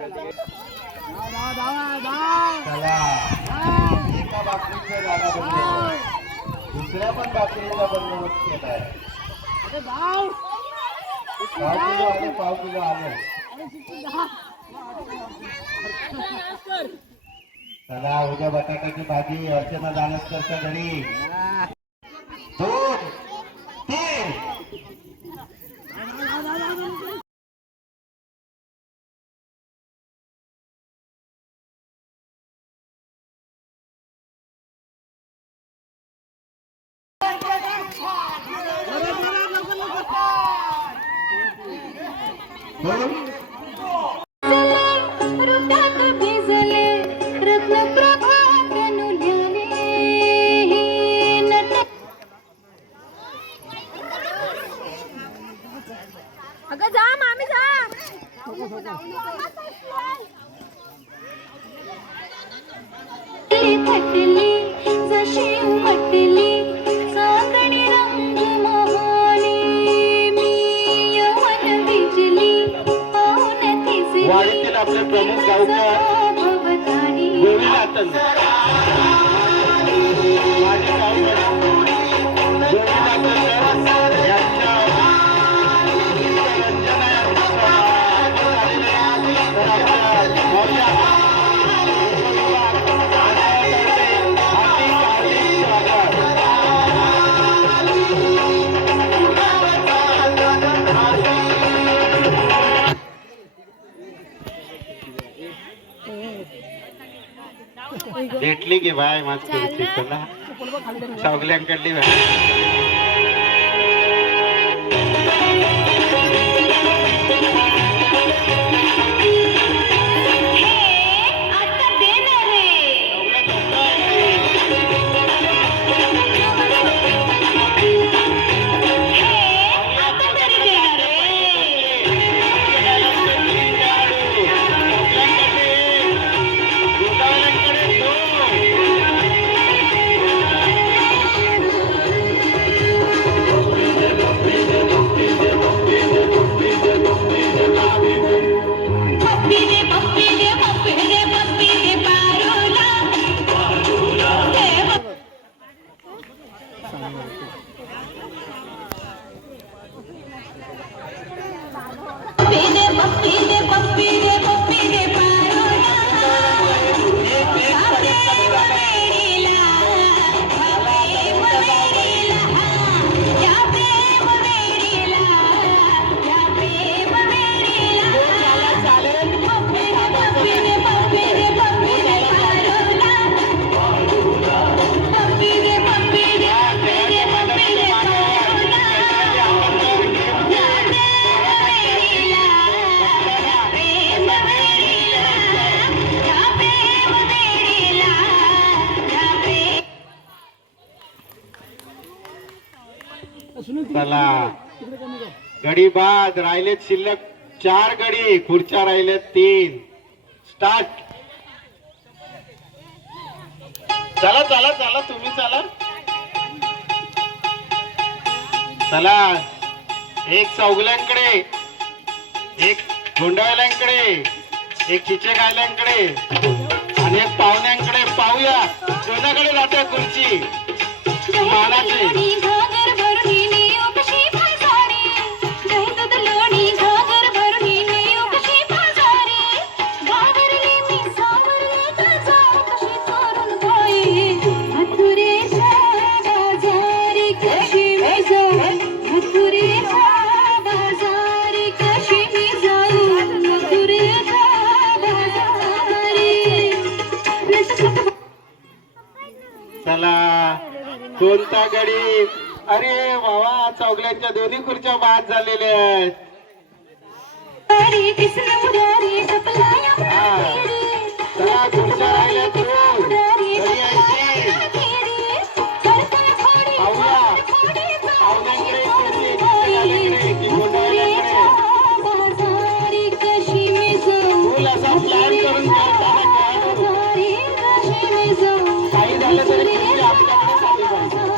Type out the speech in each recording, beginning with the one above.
चला एका बाकरीचा झाला बंदोबस्त, दुसऱ्या पण बाकरीचा बंदोबस्त केलाय. पाव किलो आले. चला उद्या बटाट्याची भाजी अर्चना दानसकरच्या घरी. 2 3 अगं जा मामी जा. फटली जशी उमटली चांदणी रंग मोहनी मी यवन बिजली पाहून थिजली. वाडीतील आपले प्रमुख गावकर गोविंद भेटली की बाय माझं सावगल्यांकडली चला गडी बाद राहिलेत शिल्लक 4 गडी, खुर्च्या राहिलेत 3. स्टार्ट. चला चला चला तुम्ही चला. चला एक चौगल्यांकडे, एक गोंडवाल्यांकडे, एक खिचेगायल्यांकडे आणि एक पाहुण्यांकडे. पाहूया कोणाकडे जाते खुर्ची मानाची. चला कोणता गडी. अरे बाबा चौगल्यांच्या दोन्ही खुर्च्या बाद झालेल्या आहेत. चला खुर्च्या राहिल्या 2. पाहूया पाहुण्यांकडे फुल असा प्लॅन करून काही झालं तरी आमच्याकडे चालू पाहिजे.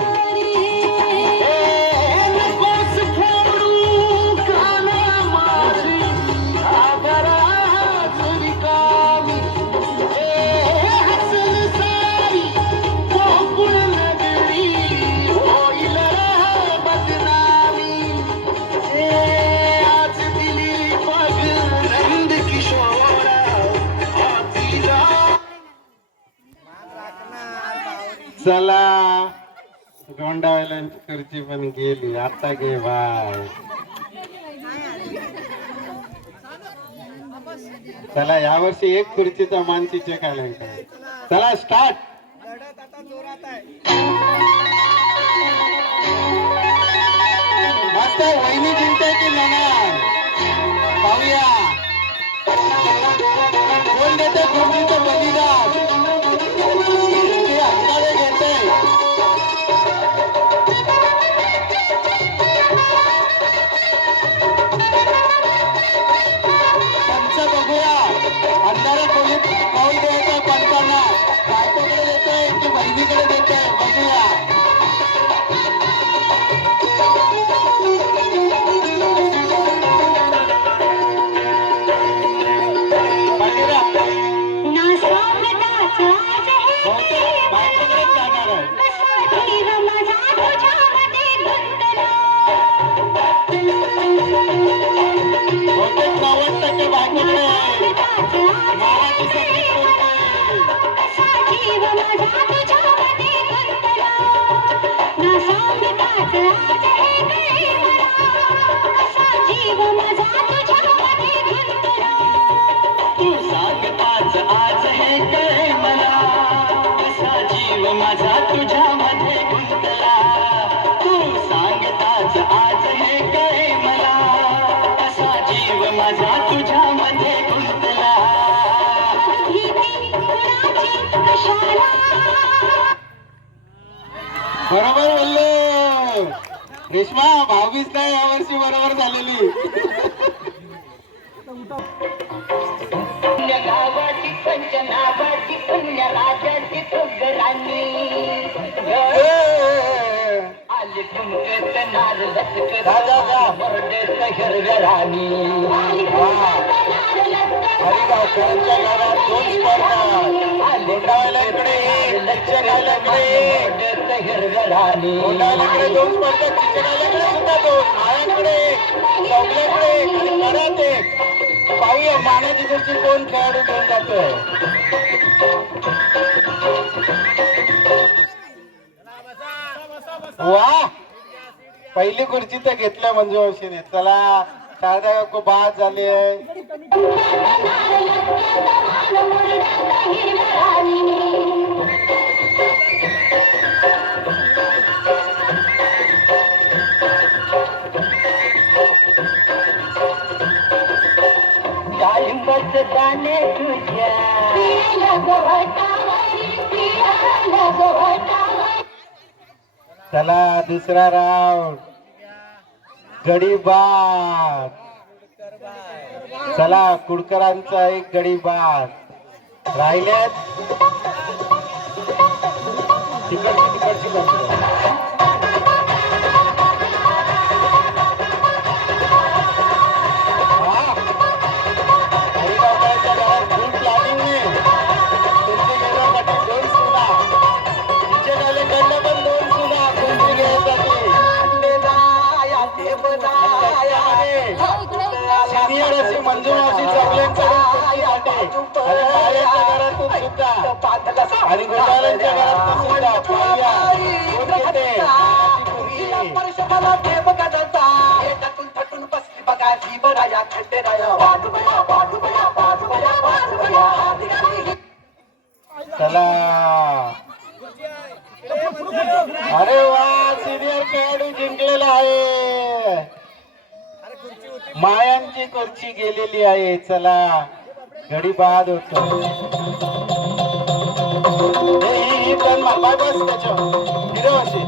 चला गोंडावाल्यांची खुर्ची पण गेली. आता घे बाय. चला यावर्षी एक खुर्चीचा मानसीचे काय. चला स्टार्ट. मस्त वहिनी जिंकते की नणार पाहूया कोण देते खुर्चीचं बलिदान. ते अंगाने घेते. पंच बघूया अंधारा खोलीत पाऊल द्यायचा पंचांना. बायकोकडे देतोय की बहिणीकडे देतोय बघूया. माझा तुझ्यामध्ये गुंतला. तू सांगताच आज हे कळे मला. असा जीव माझा तुझ्यामध्ये गुंतला. बरोबर बोललो रेश्मा. 22 नाही यावर्षी बरोबर झालेली. गावाची पंचनावाची पुण्य राजाची तुगराणी आली तुमकेत नार लटकत बरडेत हिरव्या राणी. हरिभाऊच्या घरात दोन स्पर्धा. गोंडावाल्याकडे बरडेत हिरव्या राणी. गोंडावाल्याकडे दोन स्पर्धा. चिचण्याकडे सुद्धा दोन. मायाकडे चौगल्याकडे घरात एक. पाहूया मानाची खुर्ची कोण खेळाडू घेऊन जातोय. वा पहिली खुर्ची तर घेतल्या मंजू मावशीने. चला शारदा काकू बाद झाली आहे. डाळिंबाच दाणे तुझ्या चला दुसरा राऊंड. गडी बाद. चला कुडकरांचा एक गडी बाद. राहिलेत तिकडची मंजू मावशी आणि गोंडावाल्यांच्या घरातून सुद्धा पाहूया कोण घेते. चला अरे वा सिनियर खेळाडू जिंकलेला आहे. मायांची खुर्ची गेलेली आहे. चला गडी बाद होतो. बाय बस त्याच्या हिरवशी.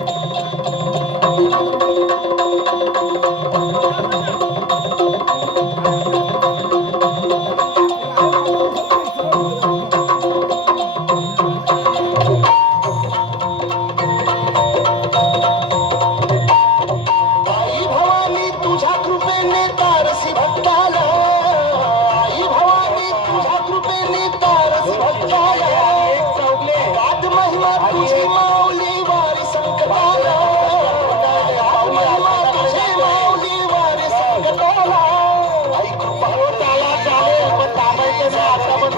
आता पण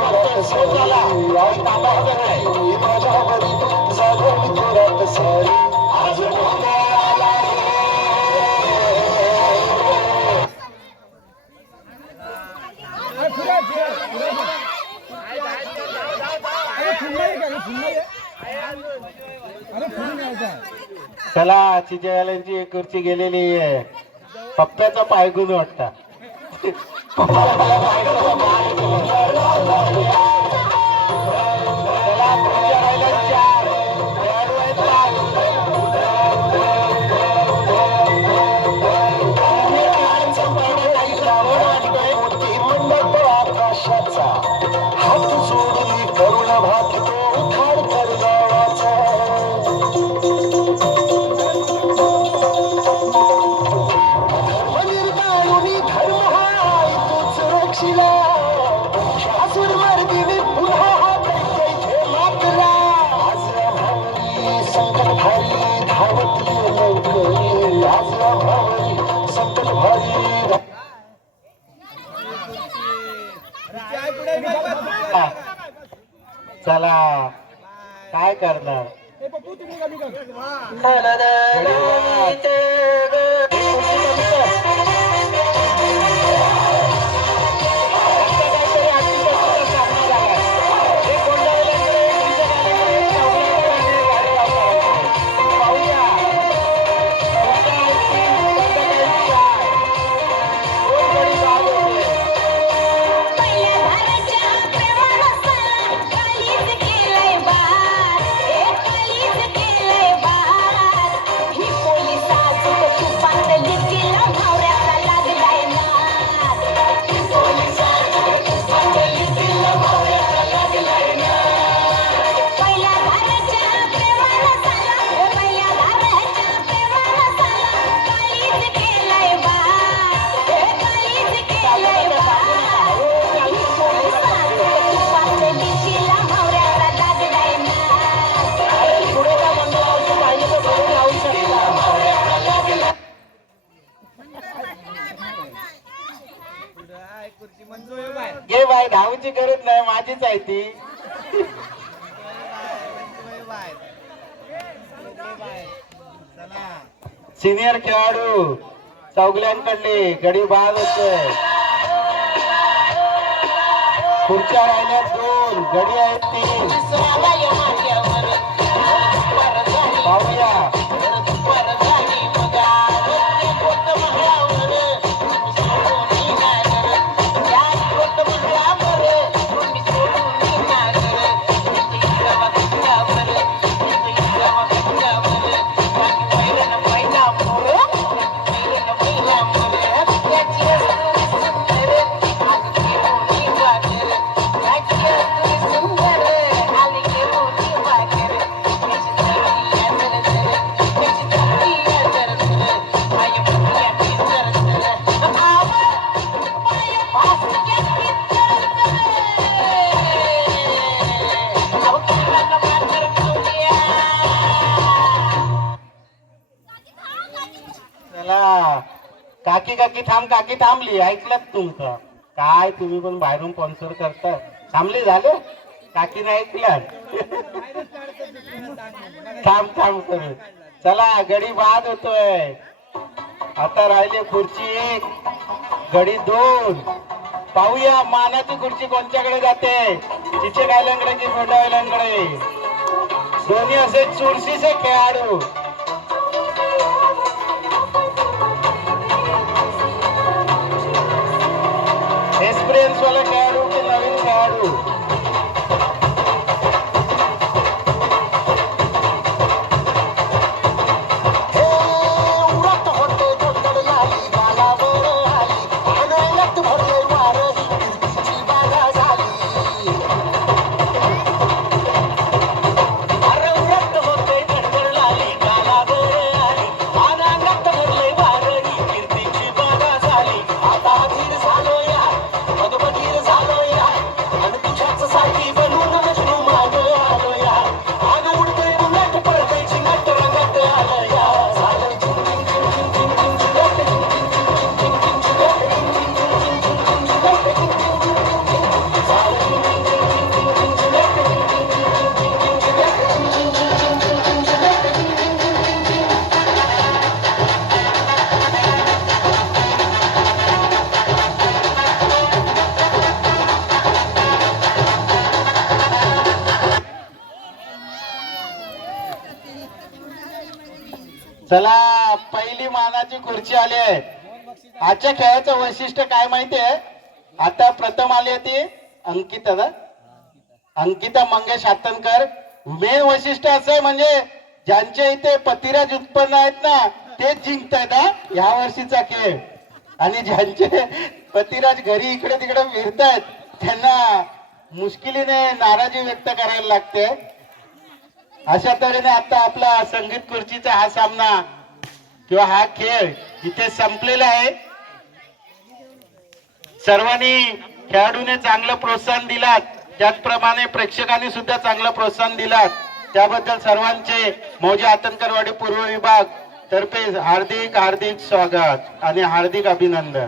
चला चिचेवाल्यांची खुर्ची गेलेली आहे. पप्प्याचा पायगुण वाटता. हात सोडून करुण भागतो खाडकर गावाचा निर्माणुनी धर्म हाय तोच रक्षिला शासूर मर्दिनी पुन्हा कैथे मातला आज भावरी संकट भारी धावती लवकरी आज भावरी संकट भारी चला काय करणार. ये बाय धावची गरज नाही, माझीच आहे ती. सिनियर खेळाडू चौगल्यांकडले गडी बाद होतोय. खुर्च्या राहिल्या 2, गडी आहेत 3. पाहूया काकी काकी थांब, काकी थांबली. ऐकलं तुमचं काय, तुम्ही पण बाहेरून स्पॉन्सर करता. थांबली झाले, काकीने ऐकलं. थांब थांब करू. चला गडी बाद होतोय. आता राहिले खुर्ची 1, गडी 2. पाहूया मानाची खुर्ची कोणच्याकडे जाते, चिचे गायलांकडे की मोठ्यावाल्यांकडे. दोन्ही असे चुरशीचे खेळाडू. एक्सपिरियन्स वाला खेळाडू की नवीन खेळाडू. आता धीर झालो या चला पहिली मानाची खुर्ची आली आहे. आजच्या खेळाचं वैशिष्ट्य काय माहितीये? आता प्रथम आली आहे ती अंकिता मंगेश हातनकर. मेन वैशिष्ट्य असं आहे म्हणजे ज्यांच्या इथे पतिराज उत्पन्न आहेत ना तेच जिंकतायत हा या वर्षीचा खेळ. आणि ज्यांचे पतिराज घरी इकडे तिकडे फिरतायत त्यांना मुश्किलीने नाराजी व्यक्त करायला लागते. अशा तऱ्हेने आता आपला संगीत खुर्चीचा हा सामना किंवा हा खेळ इथे संपलेला आहे. सर्वांनी खेळाडूने चांगलं प्रोत्साहन दिलात, त्याचप्रमाणे प्रेक्षकांनी सुद्धा चांगलं प्रोत्साहन दिलात. त्याबद्दल सर्वांचे मौजे आतनकरवाडी पूर्व विभाग तर्फे हार्दिक स्वागत आणि हार्दिक अभिनंदन.